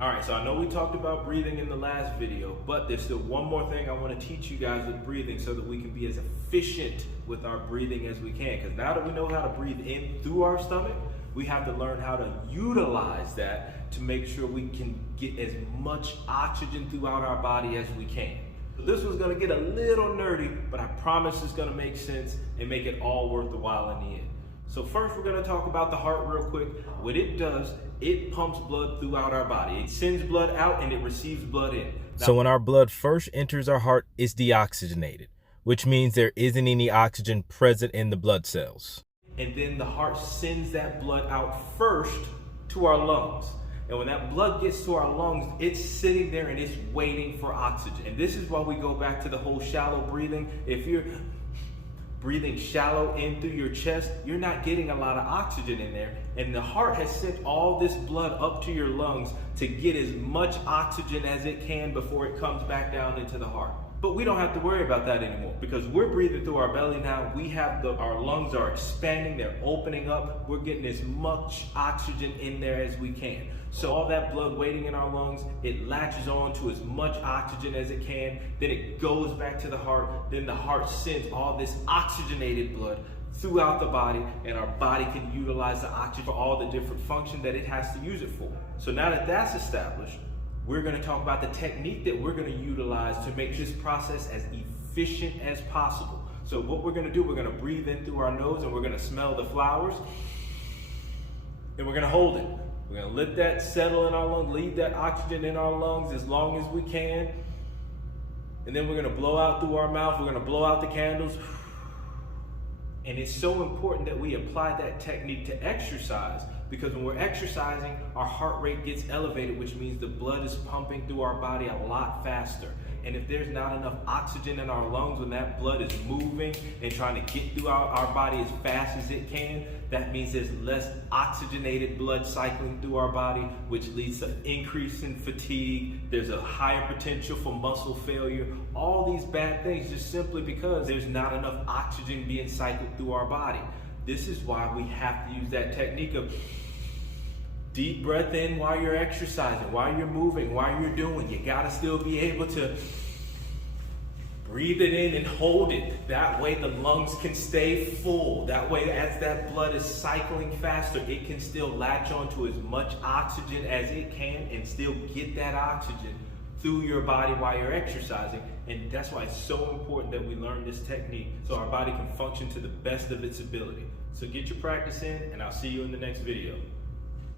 All right, so I know we talked about breathing in the last video, but there's still one more thing I want to teach you guys with breathing so that we can be as efficient with our breathing as we can. Because now that we know how to breathe in through our stomach, we have to learn how to utilize that to make sure we can get as much oxygen throughout our body as we can. This was going to get a little nerdy, but I promise it's going to make sense and make it all worth the while in the end. So first we're going to talk about the heart real quick. What it does, it pumps blood throughout our body. It sends blood out and it receives blood in. So when our blood first enters our heart, it's deoxygenated, which means there isn't any oxygen present in the blood cells. And then the heart sends that blood out first to our lungs. And when that blood gets to our lungs, it's sitting there and it's waiting for oxygen. And this is why we go back to the whole shallow breathing. If you're breathing shallow in through your chest, you're not getting a lot of oxygen in there. And the heart has sent all this blood up to your lungs to get as much oxygen as it can before it comes back down into the heart. But we don't have to worry about that anymore because we're breathing through our belly now. We have our lungs are expanding, they're opening up. We're getting as much oxygen in there as we can. So all that blood waiting in our lungs, it latches on to as much oxygen as it can. Then it goes back to the heart. Then the heart sends all this oxygenated blood throughout the body, and our body can utilize the oxygen for all the different functions that it has to use it for. So now that that's established, we're going to talk about the technique that we're going to utilize to make this process as efficient as possible. So what we're going to do, we're going to breathe in through our nose and we're going to smell the flowers. Then we're going to hold it. We're going to let that settle in our lungs, leave that oxygen in our lungs as long as we can. And then we're going to blow out through our mouth. We're going to blow out the candles. And it's so important that we apply that technique to exercise, because when we're exercising, our heart rate gets elevated, which means the blood is pumping through our body a lot faster. And if there's not enough oxygen in our lungs when that blood is moving and trying to get through our body as fast as it can, that means there's less oxygenated blood cycling through our body, which leads to an increase in fatigue. There's a higher potential for muscle failure. All these bad things just simply because there's not enough oxygen being cycled through our body. This is why we have to use that technique of deep breath in while you're exercising, while you're moving, while you're doing. You gotta still be able to breathe it in and hold it. That way the lungs can stay full. That way as that blood is cycling faster, it can still latch onto as much oxygen as it can and still get that oxygen through your body while you're exercising. And that's why it's so important that we learn this technique so our body can function to the best of its ability. So get your practice in, and I'll see you in the next video.